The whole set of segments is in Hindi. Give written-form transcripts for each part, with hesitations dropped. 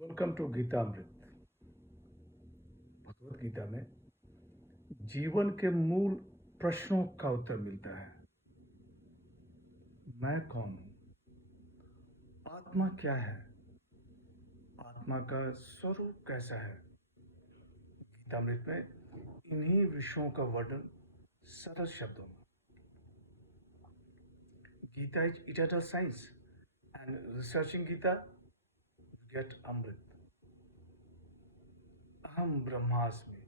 वेलकम टू गीता अमृत। भगवत गीता में जीवन के मूल प्रश्नों का उत्तर मिलता है। मैं कौन हूं? आत्मा क्या है? आत्मा का स्वरूप कैसा है? गीता अमृत में इन्हीं विषयों का वर्णन सरल शब्दों में। Gita is eternal science and researching Gita get amrit. अहम ब्रह्मास्मि,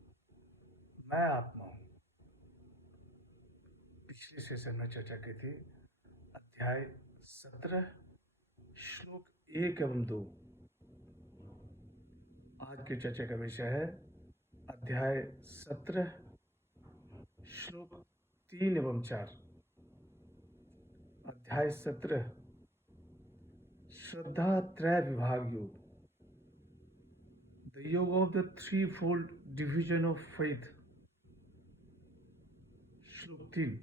मैं आत्मा हूं। पिछले सेशन में चर्चा की थी अध्याय 17 श्लोक 1 एवं 2। आज की चर्चा का विषय है अध्याय 17 श्लोक 3 एवं 4। अध्याय 17 श्रद्धा त्रय विभाग योग, द योग of the three fold division of faith. श्लोक 3,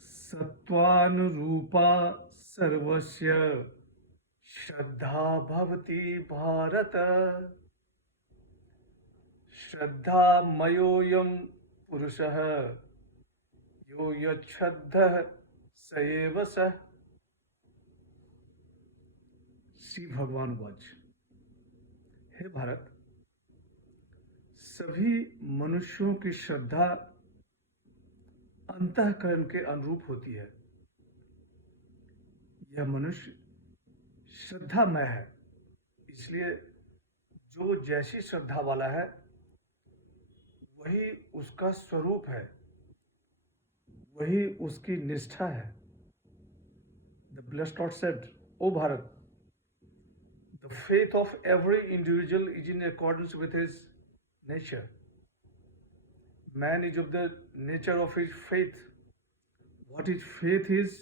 सत्वानुरूपा सर्वस्य श्रद्धा भवति भारत। श्रद्धा मयोऽयं पुरुषः यो यच्छ्रद्धः स एव सः। श्री भगवान वाच, हे भारत, सभी मनुष्यों की श्रद्धा अंतःकरण के अनुरूप होती है। यह मनुष्य श्रद्धामय है, इसलिए जो जैसी श्रद्धा वाला है वही उसका स्वरूप है, वही उसकी निष्ठा है। The blessed Lord said, O Bharat, the faith of every individual is in accordance with his nature. Man is of the nature of his faith. What his faith is,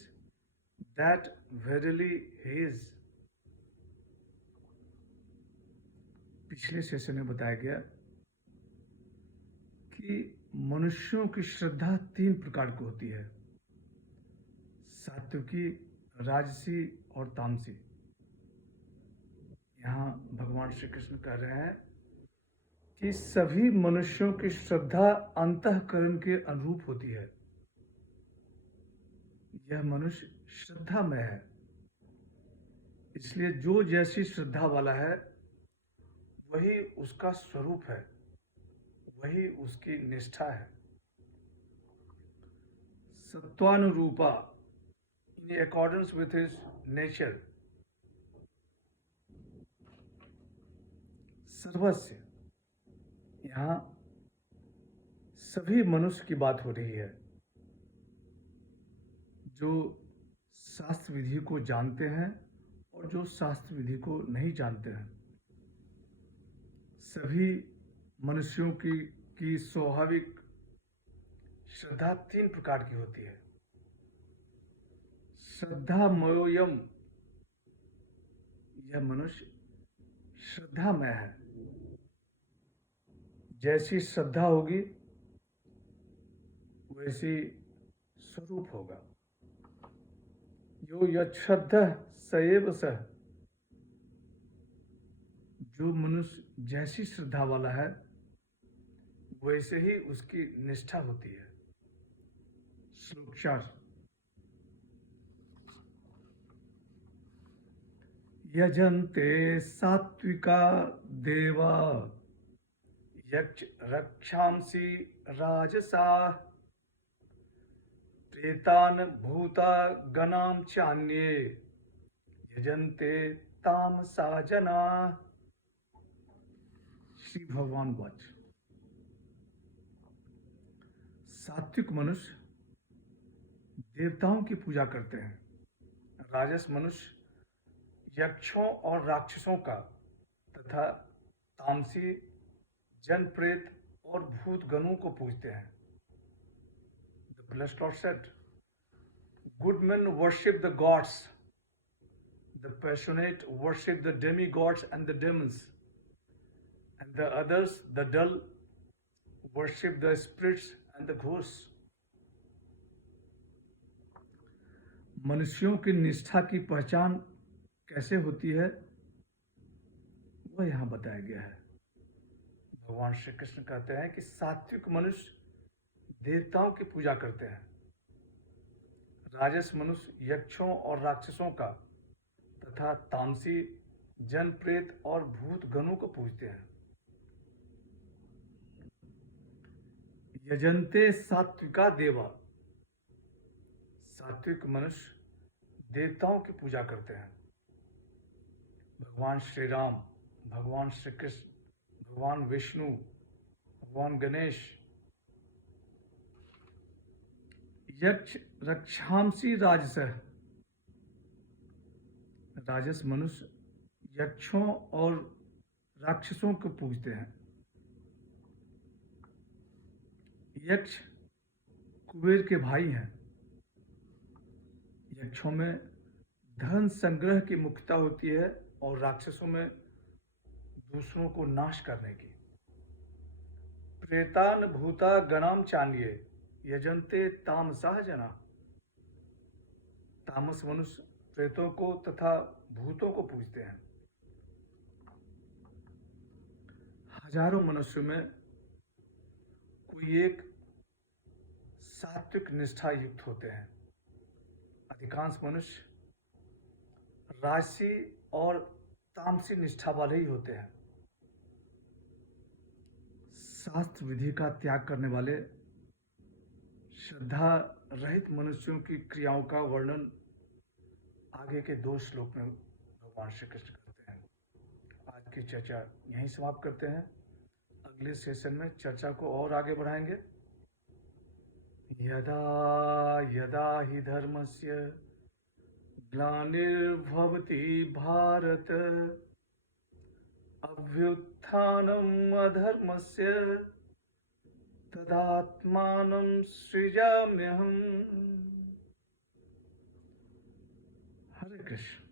that verily he is. पिछले सेशन में बताया गया कि मनुष्यों की श्रद्धा 3 प्रकार की होती है, सात्विकी, राजसी और तामसी। यहाँ भगवान श्री कृष्ण कह रहे हैं कि सभी मनुष्यों की श्रद्धा अंतःकरण के अनुरूप होती है। यह मनुष्य श्रद्धामय है, इसलिए जो जैसी श्रद्धा वाला है वही उसका स्वरूप है, वही उसकी निष्ठा है। सत्वानुरूपा, in accordance with his nature. सर्वस्य, यहाँ सभी मनुष्य की बात हो रही है जो शास्त्र विधि को जानते हैं और जो शास्त्र विधि को नहीं जानते हैं। सभी मनुष्यों की स्वाभाविक श्रद्धा 3 प्रकार की होती है। श्रद्धा मयोयम, यह मनुष्य श्रद्धामय है। जैसी श्रद्धा होगी वैसी स्वरूप होगा। यो यच्छ्रद्धः स एव सः, जो मनुष्य जैसी श्रद्धा वाला है वैसे ही उसकी निष्ठा होती है। श्लोक 4, यजन्ते सात्विका देवा यक्ष रक्षांसि राजसा प्रेतान भूता गणाम चान्ये यजन्ते तामसा जना। श्री भगवान वाच, सात्विक मनुष्य देवताओं की पूजा करते हैं, राजस मनुष्य यक्षों और राक्षसों का, तथा तामसी जन प्रेत और भूत गणों को पूजते हैं। The blessed Lord said, good men worship the gods, the passionate worship the demigods and the demons, and the others, the dull, worship the spirits and the ghosts. मनुष्यों की निष्ठा की पहचान कैसे होती है, वह यहाँ बताया गया है। भगवान श्री कृष्ण कहते हैं कि सात्विक मनुष्य देवताओं की पूजा करते हैं, राजस मनुष्य यक्षों और राक्षसों का तथा तामसी जन प्रेत और भूत गणों को पूजते हैं। यजन्ते सात्विका देवा, सात्विक मनुष्य देवताओं की पूजा करते हैं। भगवान श्री राम, भगवान श्री कृष्ण, भगवान विष्णु, भगवान गणेश। यक्ष रक्षांसी राजसः, राजस मनुष्य यक्षों और राक्षसों को पूजते हैं। यक्ष कुबेर के भाई हैं। यक्षों में धन संग्रह की मुख्यता होती है और राक्षसों में दूसरों को नाश करने की। प्रेतान भूता गणाम चान्ये यजन्ते तामसाः जना, तामस मनुष्य प्रेतों को तथा भूतों को पूजते हैं। हजारों मनुष्यों में कोई एक सात्विक निष्ठा युक्त होते हैं। अधिकांश मनुष्य राजसी और तामसी निष्ठा वाले ही होते हैं। शास्त्र विधि का त्याग करने वाले श्रद्धा रहित मनुष्यों की क्रियाओं का वर्णन आगे के 2 श्लोक में भगवान श्री कृष्ण करते हैं। आज की चर्चा यहीं समाप्त करते हैं। अगले सेशन में चर्चा को और आगे बढ़ाएंगे। यदा यदा हि धर्मस्य ग्लानिर्भवति भारत, अभ्युत्थानम् अधर्मस्य तदात्मानं सृजाम्यहम्। हरे कृष्ण।